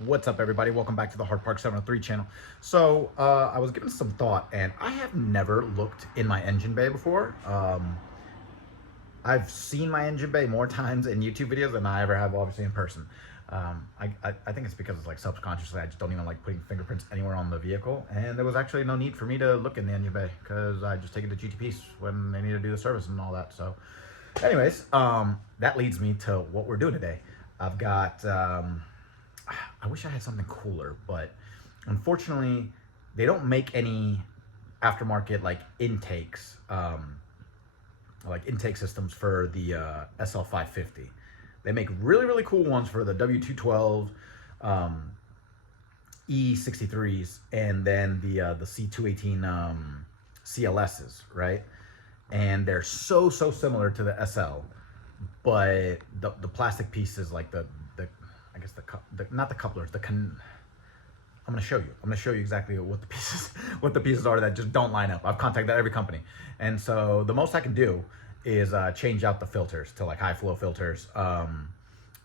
What's up, everybody? Welcome back to the Hard Park 703 channel. So I was giving some thought, and I have never looked in my engine bay before. I've seen my engine bay more times in YouTube videos than I ever have, obviously, in person. I think it's because it's like subconsciously I just don't even like putting fingerprints anywhere on the vehicle, and there was actually no need for me to look in the engine bay because I just take it to GTPs when they need to do the service and all that. So anyways, that leads me to what we're doing today. I've got I wish I had something cooler, but unfortunately they don't make any aftermarket like intakes, like intake systems for the sl550. They make really cool ones for the W212 E63s and then the C218 CLSs, right? And they're so similar to the SL, but the plastic pieces, like the I guess the not the couplers, I'm gonna show you. I'm gonna show you exactly what the pieces are that just don't line up. I've contacted every company, and so the most I can do is change out the filters to like high flow filters.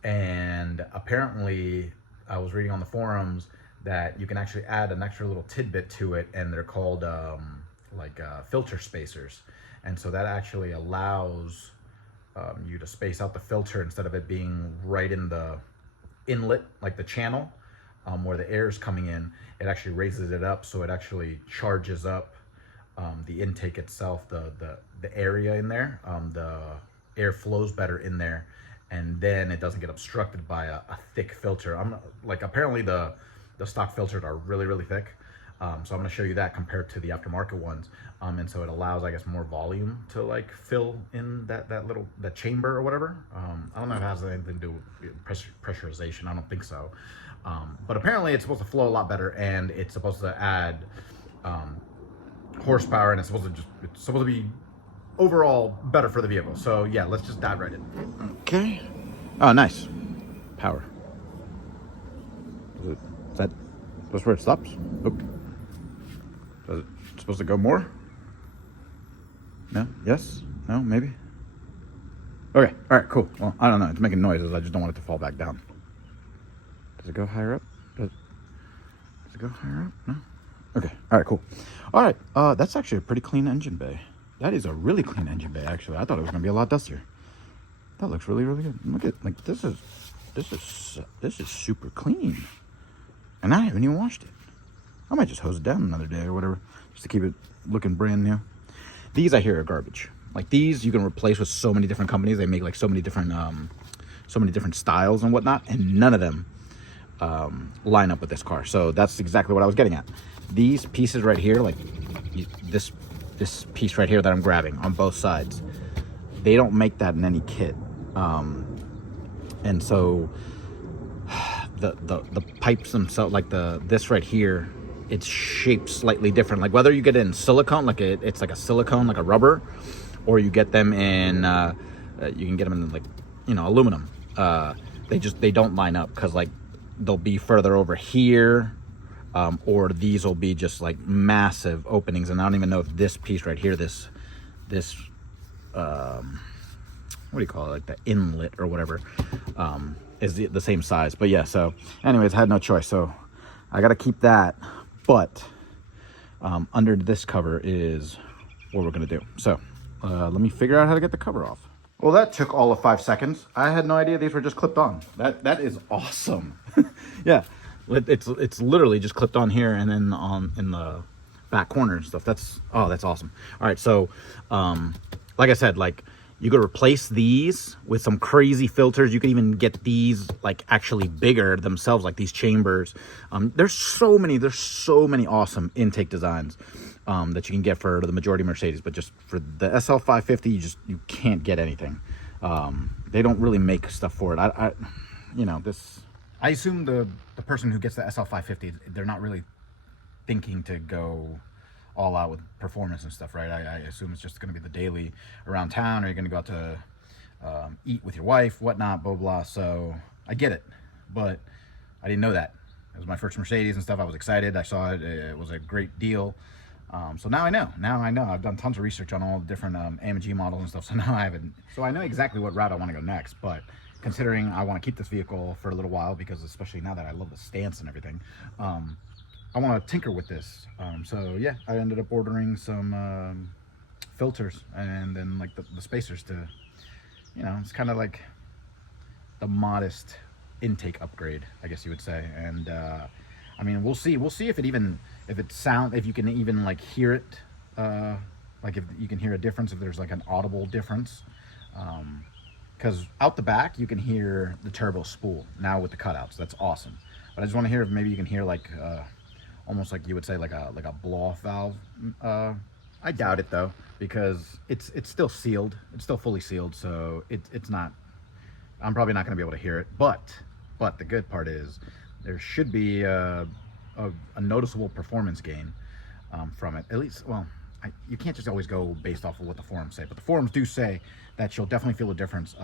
And apparently, I was reading on the forums that you can actually add an extra little tidbit to it, and they're called filter spacers, and so that actually allows you to space out the filter instead of it being right in the inlet, like the channel where the air is coming in. It actually raises it up, so it actually charges up the intake itself, the area in there. The air flows better in there, and then it doesn't get obstructed by a thick filter. Apparently the stock filters are really thick. So I'm going to show you that compared to the aftermarket ones. And so it allows, I guess, more volume to like fill in that chamber or whatever. I don't know if it has anything to do with pressurization. I don't think so. But apparently it's supposed to flow a lot better, and it's supposed to add horsepower, and it's supposed to be overall better for the vehicle. So yeah, let's just dive right in. Okay. Oh, nice. Power. Is that where it stops? Okay. Is it supposed to go more? No? Yes? No? Maybe? Okay. All right, cool. Well, I don't know. It's making noises. I just don't want it to fall back down. Does it go higher up? Does it go higher up? No? Okay. All right, cool. All right. That's actually a pretty clean engine bay. That is a really clean engine bay, actually. I thought it was going to be a lot dustier. That looks really good. Look at, like, this is super clean. And I haven't even washed it. I might just hose it down another day or whatever, just to keep it looking brand new. These I hear are garbage. Like these, you can replace with so many different companies. They make like so many different styles and whatnot, and none of them line up with this car. So that's exactly what I was getting at. These pieces right here, like this piece right here that I'm grabbing on both sides, they don't make that in any kit, and so the pipes themselves, like this right here, it's shaped slightly different. Like whether you get it in silicone, like it's like a silicone, like a rubber, or you get them in, you can get them in like, aluminum. They don't line up because like they'll be further over here, or these will be just like massive openings. And I don't even know if this piece right here, this what do you call it, like the inlet or whatever, is the same size. But yeah, so anyways, I had no choice, so I got to keep that. But under this cover is what we're gonna do. So let me figure out how to get the cover off. Well, that took all of 5 seconds. I had no idea these were just clipped on. That is awesome. Yeah, it's literally just clipped on here and then in the back corner and stuff. That's awesome. All right, so like I said, like you could replace these with some crazy filters. You could even get these like actually bigger themselves, like these chambers. There's so many awesome intake designs that you can get for the majority of Mercedes, but just for the sl550, you can't get anything. They don't really make stuff for it. I assume the person who gets the sl550, they're not really thinking to go all out with performance and stuff, right? I assume it's just going to be the daily around town, or you're going to go out to eat with your wife, whatnot, blah blah. So I get it, but I didn't know that. It was my first Mercedes and stuff. I was excited. I saw it. It was a great deal. So now I know. I've done tons of research on all the different AMG models and stuff. So now I know exactly what route I want to go next. But considering I want to keep this vehicle for a little while, because especially now that I love the stance and everything, I want to tinker with this. So yeah, I ended up ordering some filters, and then like the spacers to, you know, it's kind of like the modest intake upgrade, I guess you would say. And I mean, we'll see if you can even like hear it, like if you can hear a difference, if there's like an audible difference, because out the back you can hear the turbo spool now with the cutouts. That's awesome. But I just want to hear if maybe you can hear like almost like you would say like a blow-off valve. I doubt it though, because it's still sealed. It's still fully sealed, so it's not. I'm probably not going to be able to hear it. But the good part is there should be a noticeable performance gain from it. At least, well, you can't just always go based off of what the forums say, but the forums do say that you'll definitely feel a difference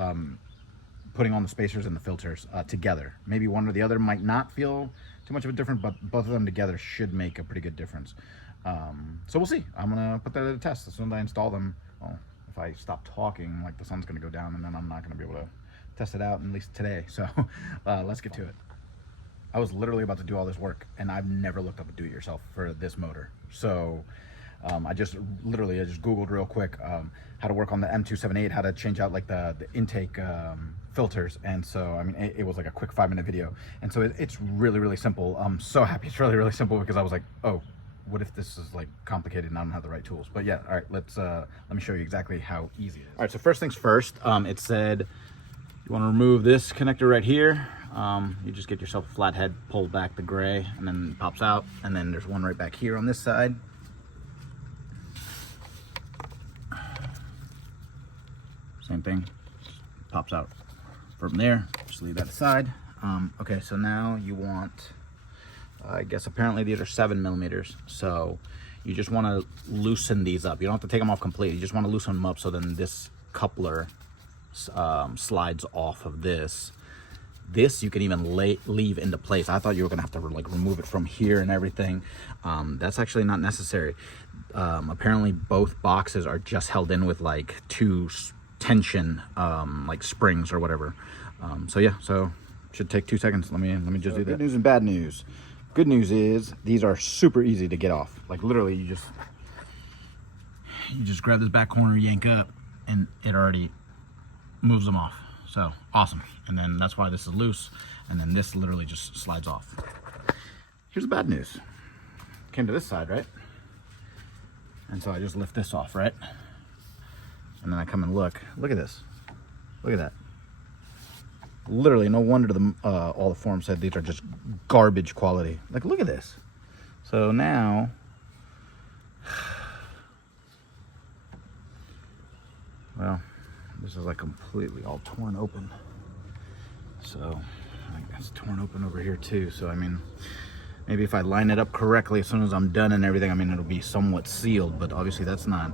putting on the spacers and the filters together. Maybe one or the other might not feel too much of a difference, but both of them together should make a pretty good difference. So we'll see. I'm gonna put that to the test as soon as I install them. Well, if I stop talking, like the sun's gonna go down, and then I'm not gonna be able to test it out, at least today. So let's get to it. I was literally about to do all this work, and I've never looked up a do-it-yourself for this motor. So I just Googled real quick how to work on the M278, how to change out like the intake filters. And so, I mean, it was like a quick 5-minute video. And so it's really, really simple. I'm so happy it's really, really simple, because I was like, oh, what if this is like complicated and I don't have the right tools? But yeah, all right, let me show you exactly how easy it is. All right, so first things first, it said you want to remove this connector right here. You just get yourself a flathead, pull back the gray, and then it pops out. And then there's one right back here on this side. Same thing, pops out from there. Just leave that aside. Okay, so now you want, I guess apparently these are 7mm. So you just want to loosen these up. You don't have to take them off completely. You just want to loosen them up, so then this coupler slides off of this. This you can even leave into place. I thought you were gonna have to like remove it from here and everything. That's actually not necessary. Apparently both boxes are just held in with like 2 tension like springs or whatever. So yeah, so should take 2 seconds. Let me just do that. Good news and bad news. Good news is these are super easy to get off. Like literally you just grab this back corner, yank up, and it already moves them off. So awesome. And then that's why this is loose, and then this literally just slides off. Here's the bad news. Came to this side, right? And so I just lift this off, right? And then I come and look at this. Look at that. Literally, no wonder all the forums said these are just garbage quality. Like, look at this. So now, well, this is like completely all torn open. So I think that's torn open over here too. So I mean, maybe if I line it up correctly, as soon as I'm done and everything, I mean, it'll be somewhat sealed, but obviously it's not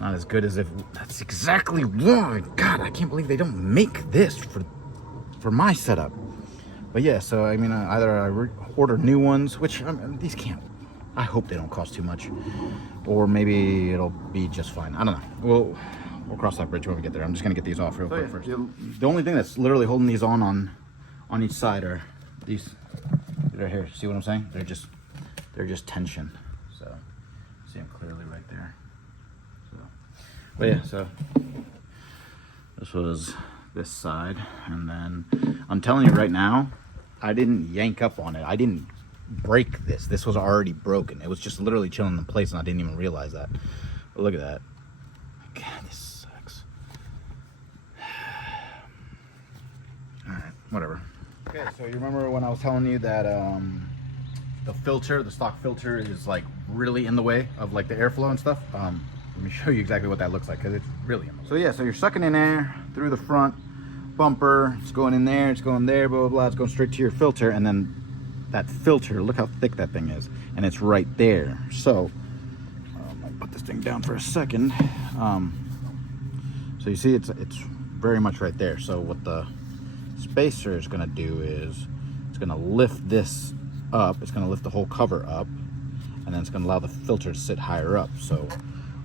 as good as if. That's exactly why. God, I can't believe they don't make this for my setup. But yeah, so I mean, either I order new ones, which these can't. I hope they don't cost too much, or maybe it'll be just fine. I don't know. We'll cross that bridge when we get there. I'm just gonna get these off real quick first. The only thing that's literally holding these on each side are these right here. See what I'm saying? They're just tension. So see them clearly right there. So, but yeah, so this was this side, and then I'm telling you right now, I didn't yank up on it. I didn't break this. This was already broken. It was just literally chilling in place, and I didn't even realize that. But look at that. God, this sucks. Alright, whatever. Okay, so you remember when I was telling you that the stock filter is like really in the way of like the airflow and stuff? Let me show you exactly what that looks like, because it's really in the way. So yeah, so you're sucking in air through the front bumper. It's going in there, it's going there, blah, blah, blah. It's going straight to your filter, and then that filter, look how thick that thing is, and it's right there. So I'll put this thing down for a second. So you see it's very much right there. So what the spacer is going to do is it's going to lift this up. It's going to lift the whole cover up, and then it's going to allow the filter to sit higher up, so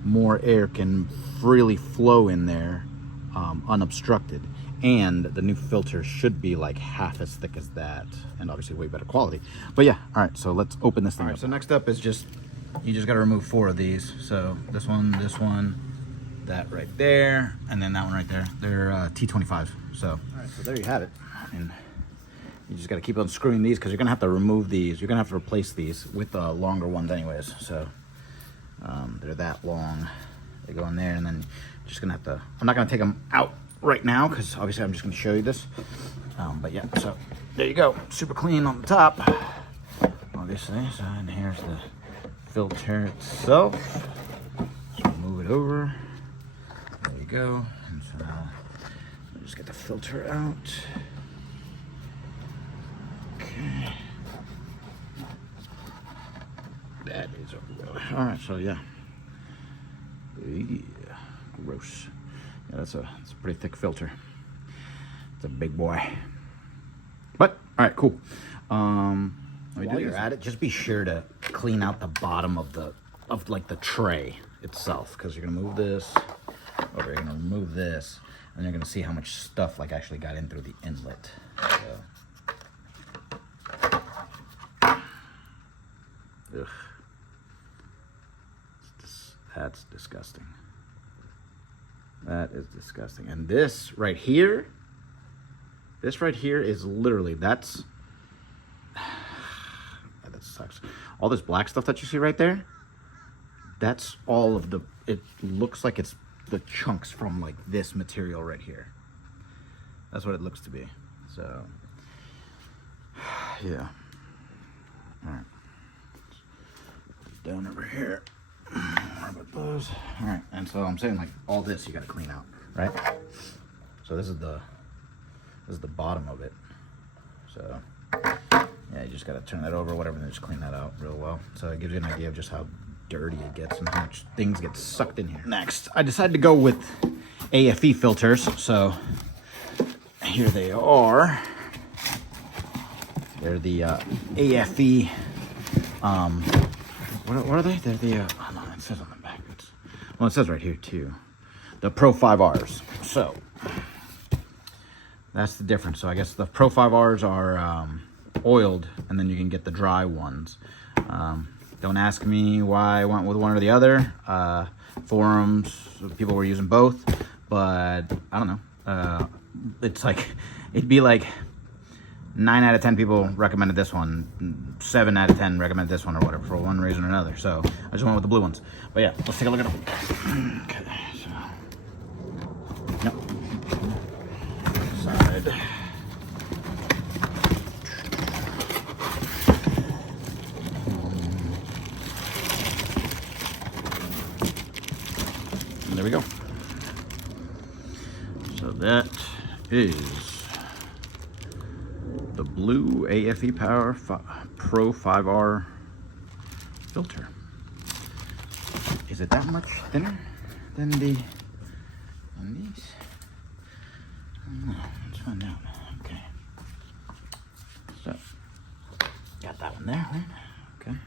more air can freely flow in there unobstructed, and the new filter should be like half as thick as that, and obviously way better quality. But yeah, all right, so let's open this thing up. So next up is you just got to remove 4 of these. So this one, that right there, and then that one right there. They're T25. So all right, so there you have it. And you just got to keep on screwing these, because you're gonna have to remove these. You're gonna have to replace these with longer ones anyways. So they're that long. They go in there, and then you're just gonna have to, I'm not gonna take them out right now, because obviously I'm just gonna show you this. But yeah, so there you go, super clean on the top, obviously. So, and here's the filter itself. So move it over. There you go. And so now just get the filter out. Okay. That is over. All right, so yeah. Yeah, gross. Yeah, that's a pretty thick filter. It's a big boy. But all right, cool. While you're at it, just be sure to clean out the bottom of the tray itself, because you're gonna move this over. You're gonna remove this, and you're gonna see how much stuff like actually got in through the inlet. So. Ugh. That's disgusting. That is disgusting. And this right here is literally, that sucks. All this black stuff that you see right there, that's all of it looks like it's the chunks from like this material right here. That's what it looks to be. So, yeah. All right. Down over here. What about those? All right, and so I'm saying like all this you got to clean out, right? So this is the bottom of it. So yeah, you just got to turn that over, whatever, and just clean that out real well. So it gives you an idea of just how dirty it gets and how much things get sucked in here. Next, I decided to go with aFe filters. So here they are. They're the aFe. What are they? They're the, oh no, it says on the back. Well, it says right here too. The Pro 5Rs. So, that's the difference. So I guess the Pro 5Rs are oiled, and then you can get the dry ones. Don't ask me why I went with one or the other. Forums, people were using both, but I don't know. It's like, it'd be like 9 out of 10 people recommended this one, 7 out of 10 recommended this one, or whatever, for one reason or another. So I just went with the blue ones. But yeah, let's take a look at them. Okay, so yep. Side. And there we go. So that is the blue aFe Power Pro 5R filter. Is it that much thinner than these? I don't know. Let's find out. Okay. So, got that one there, right? Okay.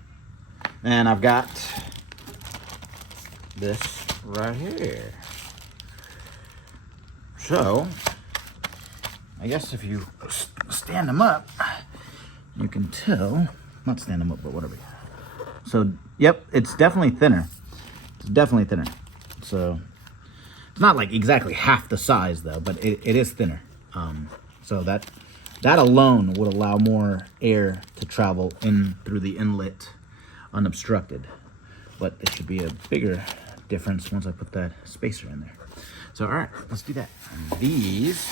And I've got this right here. So, I guess if you stand them up, you can tell, not stand them up, but whatever. So, yep, it's definitely thinner. It's definitely thinner. So, it's not like exactly half the size though, but it is thinner. So that alone would allow more air to travel in through the inlet unobstructed. But there should be a bigger difference once I put that spacer in there. So, all right, let's do that. And these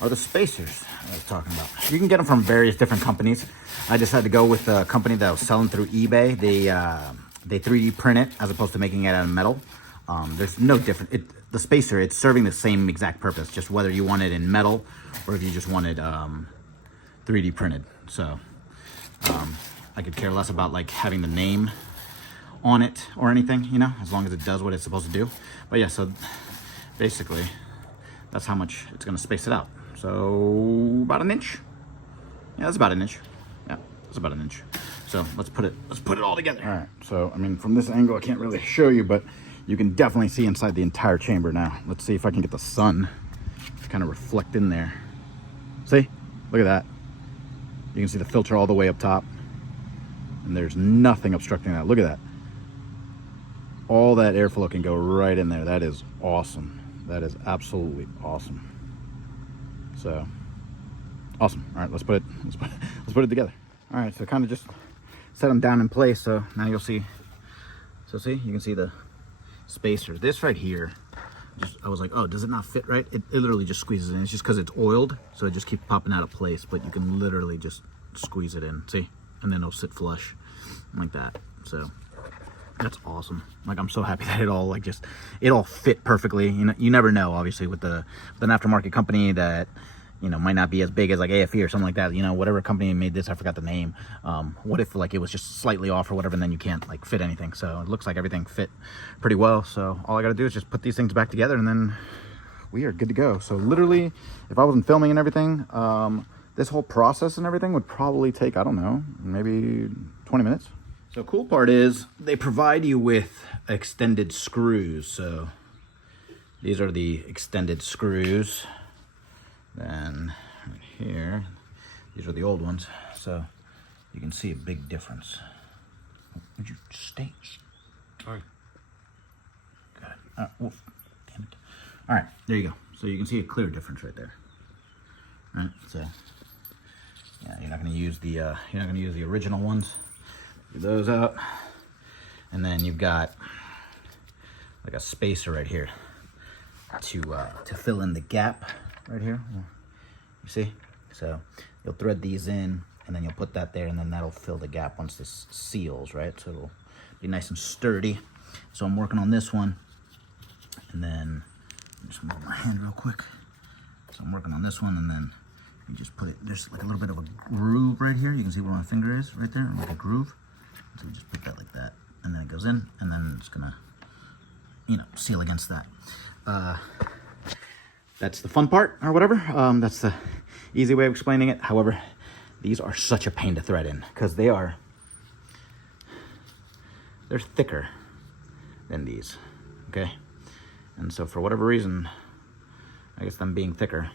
are the spacers I was talking about. You can get them from various different companies. I decided to go with a company that was selling through eBay. They 3D print it as opposed to making it out of metal. There's no difference. The spacer, it's serving the same exact purpose, just whether you want it in metal or if you just want it 3D printed. So I could care less about like having the name on it or anything, you know, as long as it does what it's supposed to do. But yeah, so basically that's how much it's gonna space it out. So about an inch. Yeah, that's about an inch. Yeah, that's about an inch. So let's put it all together. All right, so I mean, from this angle I can't really show you, but you can definitely see inside the entire chamber now. Let's see if I can get the sun to kind of reflect in there. See? Look at that. You can see the filter all the way up top. And there's nothing obstructing that. Look at that. All that airflow can go right in there. That is awesome. That is absolutely awesome. So, awesome. All right, let's put it together. All right, so kind of just set them down in place. So now you'll see. So see, you can see the spacers. This right here, I was like, oh, does it not fit right? It literally just squeezes in. It's just because it's oiled, so it just keeps popping out of place. But you can literally just squeeze it in. See, and then it'll sit flush like that. So that's awesome. Like, I'm so happy that it all fit perfectly. You know, you never know, obviously, with an aftermarket company that, you know, might not be as big as like aFe or something like that. You know, whatever company made this, I forgot the name. What if like it was just slightly off or whatever, and then you can't like fit anything? So it looks like everything fit pretty well. So all I got to do is just put these things back together, and then we are good to go. So literally, if I wasn't filming and everything, this whole process and everything would probably take, I don't know, maybe 20 minutes. So cool part is they provide you with extended screws. So these are the extended screws. Then right here, these are the old ones. So you can see a big difference. Would you stay? Sorry. Good. Well, damn it. All right, there you go. So you can see a clear difference right there. All right. So yeah, you're not going to use the original ones. Get those out, and then you've got like a spacer right here to fill in the gap right here. You see? So you'll thread these in, and then you'll put that there, and then that'll fill the gap once this seals, right? So it'll be nice and sturdy. So I'm working on this one, and then just move my hand real quick. So I'm working on this one, and then you just put it, there's like a little bit of a groove right here. You can see where my finger is right there, like a groove. So we just put that like that, and then it goes in, and then it's gonna, you know, seal against that. That's the fun part, or whatever. That's the easy way of explaining it. However, these are such a pain to thread in, because they're thicker than these, okay? And so for whatever reason, I guess them being thicker.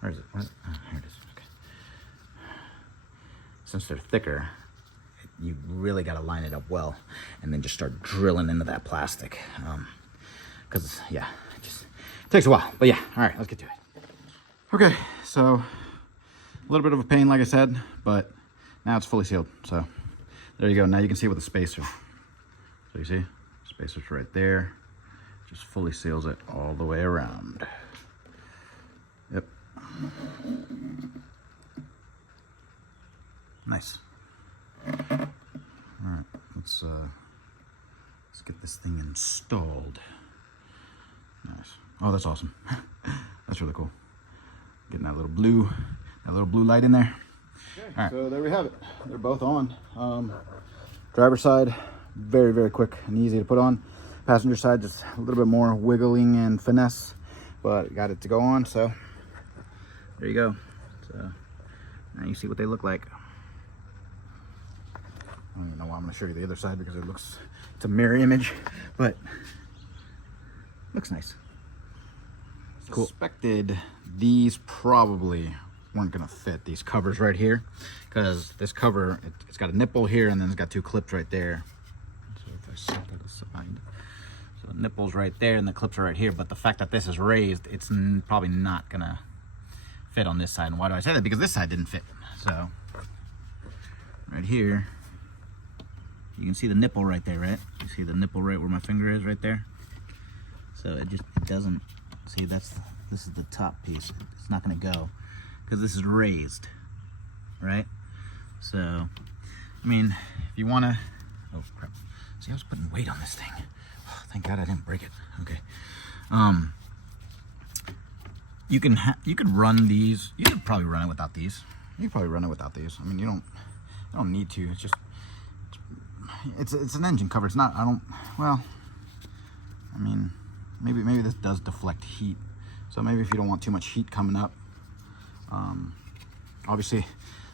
Where is it? Oh, here it is. Okay. Since they're thicker, you really got to line it up well, and then just start drilling into that plastic. Because yeah, it just takes a while. But yeah, all right, let's get to it. Okay, so a little bit of a pain, like I said, but now it's fully sealed. So there you go. Now you can see it with the spacer. So you see, spacer's right there. Just fully seals it all the way around. Yep. Nice. All right, let's get this thing installed. Nice. Oh, that's awesome. That's really cool. Getting that little blue light in there. Okay, all right. So there we have it. They're both on. Driver's side, very, very quick and easy to put on. Passenger side, just a little bit more wiggling and finesse, but got it to go on. So there you go. So now you see what they look like. I don't even know why I'm going to show you the other side, because it's a mirror image, but looks nice. Cool. Suspected these probably weren't going to fit, these covers right here, because this cover, it's got a nipple here, and then it's got two clips right there. So if I set that aside, so the nipple's right there and the clips are right here, but the fact that this is raised, it's probably not going to fit on this side. And why do I say that? Because this side didn't fit. So right here, you can see the nipple right there, right? You see the nipple right where my finger is right there? So it doesn't, see, this is the top piece. It's not gonna go, because this is raised, right? So, I mean, if you wanna, oh crap. See, I was putting weight on this thing. Oh, thank God I didn't break it. Okay. You could run these, you could probably run it without these. You could probably run it without these. I mean, you don't need to. It's just, it's an engine cover. It's not, well, I mean, maybe this does deflect heat. So maybe if you don't want too much heat coming up, obviously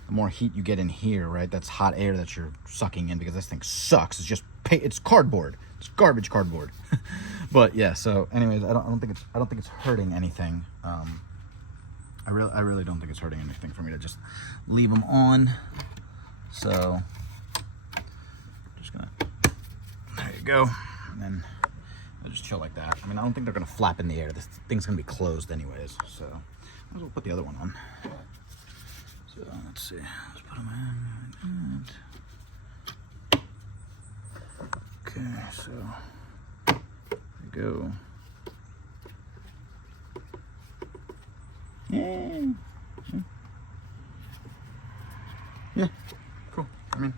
the more heat you get in here, right, that's hot air that you're sucking in, because this thing sucks. It's just it's cardboard. It's garbage cardboard. But yeah, so anyways, I don't think it's hurting anything. I really don't think it's hurting anything for me to just leave them on. So just gonna, there you go, and then I'll just chill like that. I mean, I don't think they're gonna flap in the air. This thing's gonna be closed anyways, so might as well put the other one on. So let's see, let's put them in. Okay, so there you go. Yeah, cool. I mean,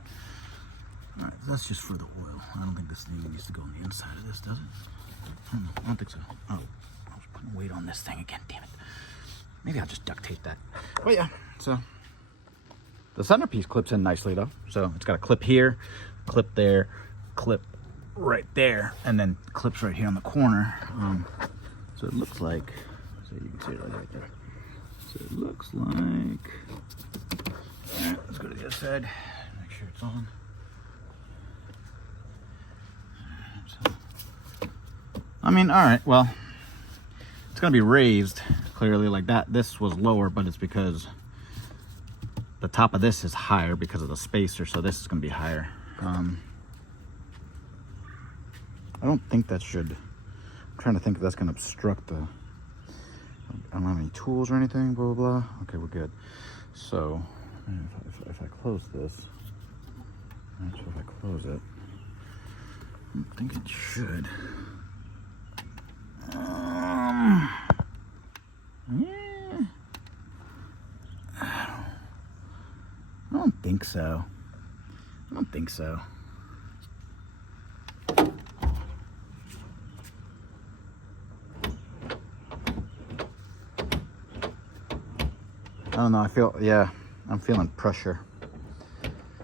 all right, that's just for the oil. I don't think this thing needs to go on the inside of this, does it? I don't think so. Oh, I was putting weight on this thing again, damn it. Maybe I'll just duct tape that. But yeah, so the centerpiece clips in nicely though. So it's got a clip here, clip there, clip right there, and then clips right here on the corner. So it looks like, so you can see it right there. So it looks like, all right, let's go to the other side, make sure it's on. So, I mean, all right, well, it's gonna be raised clearly like that. This was lower, but it's because the top of this is higher because of the spacer, so this is gonna be higher. I don't think that should, I'm trying to think if that's gonna obstruct the, I don't have any tools or anything, blah, blah, blah. Okay, we're good. So, if I close this, so if I close it, I think it should. Yeah. I don't think so. I don't think so. I don't know, I feel, yeah, I'm feeling pressure.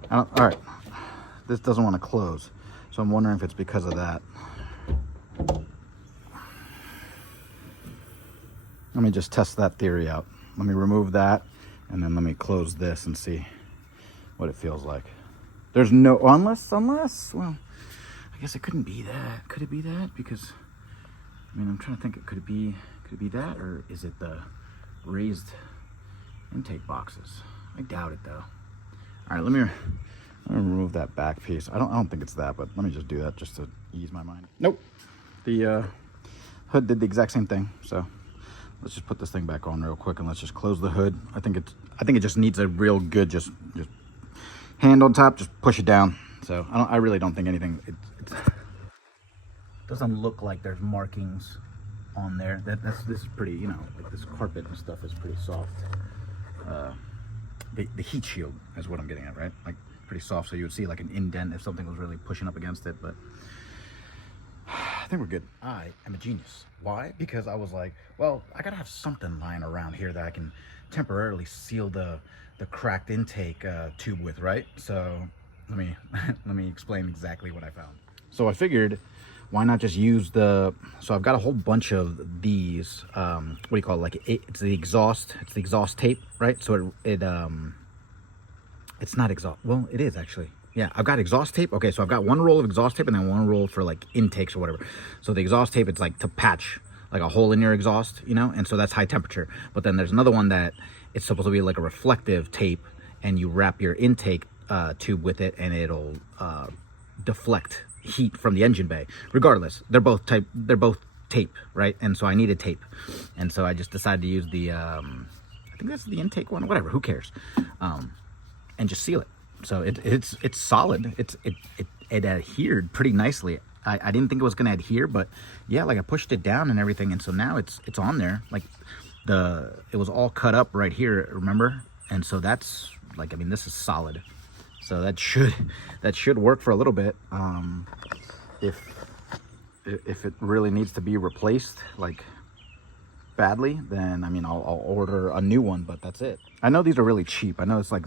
All right, this doesn't want to close, so I'm wondering if it's because of that. Let me just test that theory out. Let me remove that, and then let me close this and see what it feels like. There's no, unless, well, I guess it couldn't be that. Could it be that? Because, I mean, I'm trying to think, could it be that, or is it the raised intake boxes? I doubt it though. All right, let me remove that back piece. I don't think it's that, but let me just do that just to ease my mind. Nope. The hood did the exact same thing. So let's just put this thing back on real quick and let's just close the hood. I think it just needs a real good just hand on top, just push it down. So I really don't think anything. It doesn't look like there's markings on there. This is pretty, you know, like this carpet and stuff is pretty soft. The heat shield is what I'm getting at, right? Like pretty soft, so you would see like an indent if something was really pushing up against it, but I think we're good. I am a genius. Why? Because I was like, well, I gotta have something lying around here that I can temporarily seal the cracked intake tube with, right? So let me explain exactly what I found. So I figured, why not just use so I've got a whole bunch of these, what do you call it? Like it's the exhaust tape, right? So it's not exhaust. Well, it is actually. Yeah, I've got exhaust tape. Okay, so I've got one roll of exhaust tape and then one roll for like intakes or whatever. So the exhaust tape, it's like to patch like a hole in your exhaust, you know? And so that's high temperature. But then there's another one that it's supposed to be like a reflective tape, and you wrap your intake tube with it and it'll deflect heat from the engine bay. Regardless, they're both tape, right? And so I needed tape, and so I just decided to use the I think that's the intake one, whatever, who cares, and just seal it. So it's solid. It adhered pretty nicely. I didn't think it was gonna adhere, but yeah, like I pushed it down and everything, and so now it's on there. Like it was all cut up right here, remember? And so that's like, I mean, this is solid. So that should work for a little bit. If it really needs to be replaced, like badly, then I mean I'll order a new one, but that's it. I know these are really cheap. I know it's like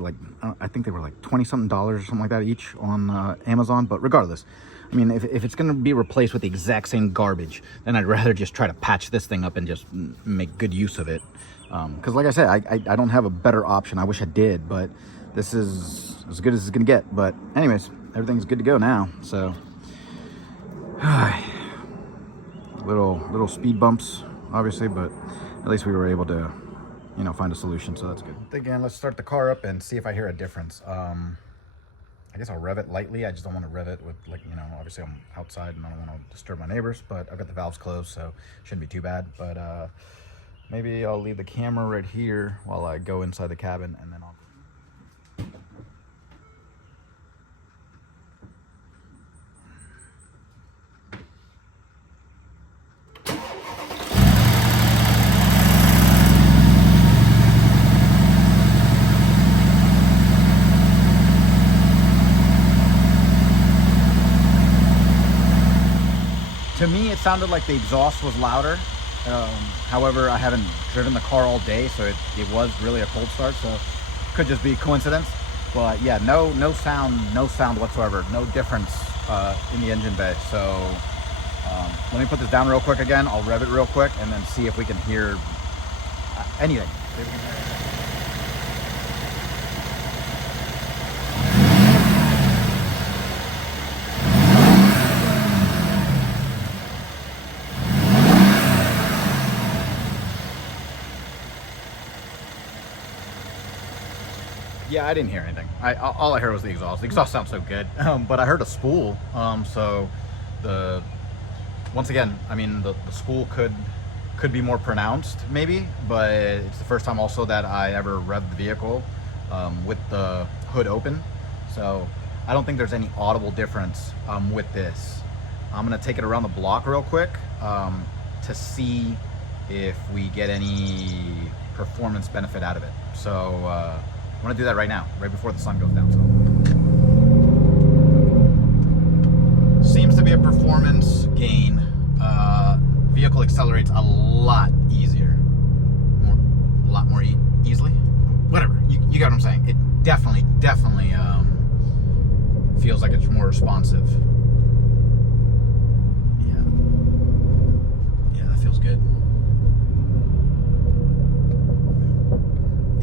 I think they were like $20-something or something like that each on Amazon, but regardless, I mean, if it's gonna be replaced with the exact same garbage, then I'd rather just try to patch this thing up and just make good use of it, because like I said, I don't have a better option. I wish I did, but this is as good as it's gonna get. But anyways, everything's good to go now. So Little speed bumps, obviously, but at least we were able to, you know, find a solution, so that's good. Again, let's start the car up and see if I hear a difference. I guess I'll rev it lightly. I just don't want to rev it with, like, you know, obviously I'm outside and I don't want to disturb my neighbors, but I've got the valves closed, so shouldn't be too bad. But maybe I'll leave the camera right here while I go inside the cabin, and then I'll... To me, it sounded like the exhaust was louder. However, I haven't driven the car all day, so it was really a cold start, so could just be coincidence. But yeah, no sound whatsoever, no difference in the engine bay. So let me put this down real quick again. I'll rev it real quick and then see if we can hear anything. Yeah, I didn't hear anything. All I heard was the exhaust. The exhaust sounds so good, but I heard a spool. So once again, I mean, the spool could be more pronounced, maybe, but it's the first time also that I ever revved the vehicle with the hood open. So I don't think there's any audible difference with this. I'm gonna take it around the block real quick to see if we get any performance benefit out of it. So I'm gonna do that right now, right before the sun goes down. So seems to be a performance gain. Vehicle accelerates a lot easier, a lot more easily. Whatever, you get what I'm saying. It definitely feels like it's more responsive. Yeah, that feels good.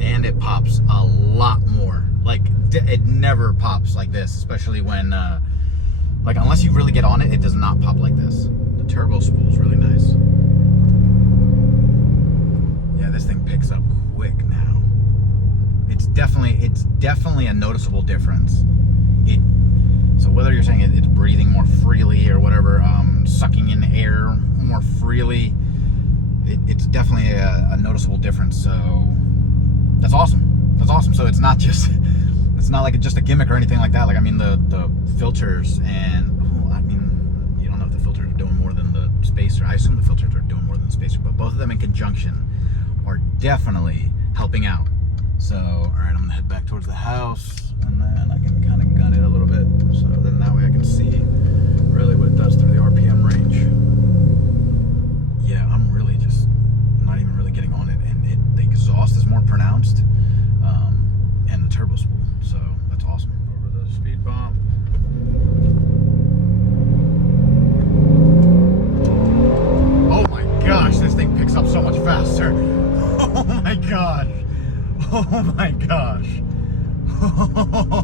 And it pops a lot more. Like, it never pops like this, especially when like, unless you really get on it, it does not pop like this. The turbo spool is really nice. Yeah, this thing picks up quick now. It's definitely a noticeable difference. So whether you're saying it's breathing more freely or whatever, sucking in air more freely, it's definitely a noticeable difference. So that's awesome. That's awesome. So it's not like just a gimmick or anything like that. Like, I mean, the filters and, I mean, you don't know if the filters are doing more than the spacer. I assume the filters are doing more than the spacer, but both of them in conjunction are definitely helping out. So, all right, I'm gonna head back towards the house, and then I can kind of gun it a little bit. So then that way I can see really what it does through the RPM range. Yeah, I'm really just not even really getting on it, and the exhaust is more pronounced, and the turbo spool. So that's awesome. Over the speed bump. Oh my gosh, this thing picks up so much faster. Oh my gosh. Oh my gosh.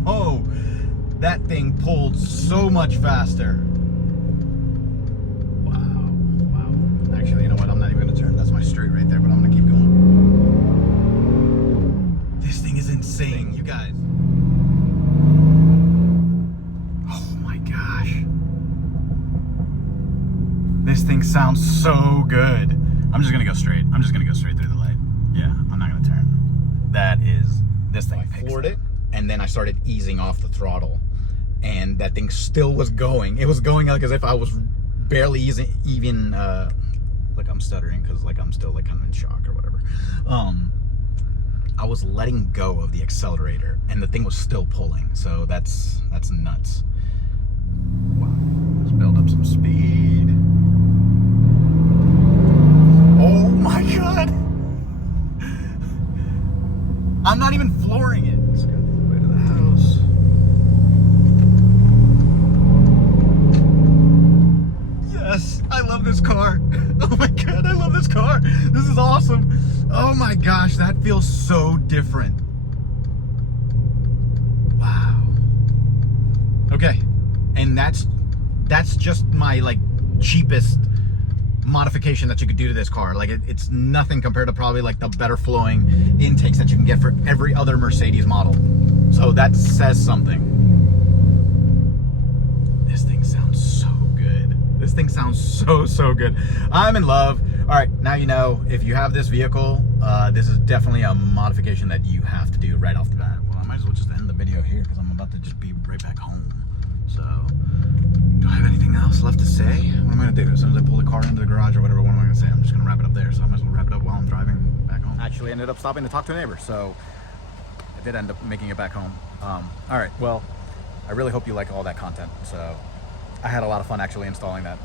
Oh, that thing pulled so much faster. Wow. Actually, you know what? I'm not even gonna turn. That's my street right there, but I'm gonna keep going. This thing is insane, you guys. Oh my gosh. This thing sounds so good. I'm just gonna go straight. I'm just gonna go straight through the light. Yeah, I'm not gonna turn. This thing. I floored it, and then I started easing off the throttle, and that thing still was going. It was going like as if I was barely even like, I'm stuttering because, like, I'm still, like, kind of in shock or whatever. I was letting go of the accelerator, and the thing was still pulling. So that's nuts. Wow. Let's build up some speed. Oh my god! I'm not even flooring it. Let's go all the way to the house. Yes, I love this car. Oh my god, I love this car. This is awesome. Oh my gosh, that feels so different. Wow. Okay, and that's that's just my like cheapest modification that you could do to this car. Like it's nothing compared to probably like the better flowing intakes that you can get for every other Mercedes model. So that says something. This thing sounds so good. This thing sounds so good. I'm in love. All right, now you know, if you have this vehicle, this is definitely a modification that you have to do right off the bat. Well, I might as well just end the video here because I'm about to just be right back home. So, do I have anything else left to say? What am I gonna do? As soon as I pull the car into the garage or whatever, what am I gonna say? I'm just gonna wrap it up there. So I might as well wrap it up while I'm driving back home. Actually ended up stopping to talk to a neighbor, so I did end up making it back home. All right, well, I really hope you like all that content. So I had a lot of fun actually installing that.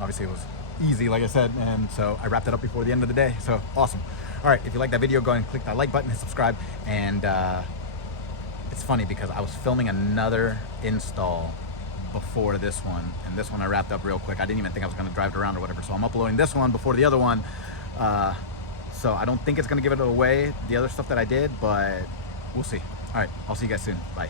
Obviously it was easy, like I said, and so I wrapped it up before the end of the day. So awesome. All right, if you like that video, go ahead and click that like button and subscribe. And it's funny because I was filming another install before this one, and this one I wrapped up real quick. I didn't even think I was gonna drive it around or whatever, so I'm uploading this one before the other one. So I don't think it's gonna give it away, the other stuff that I did, but we'll see. All right, I'll see you guys soon. Bye.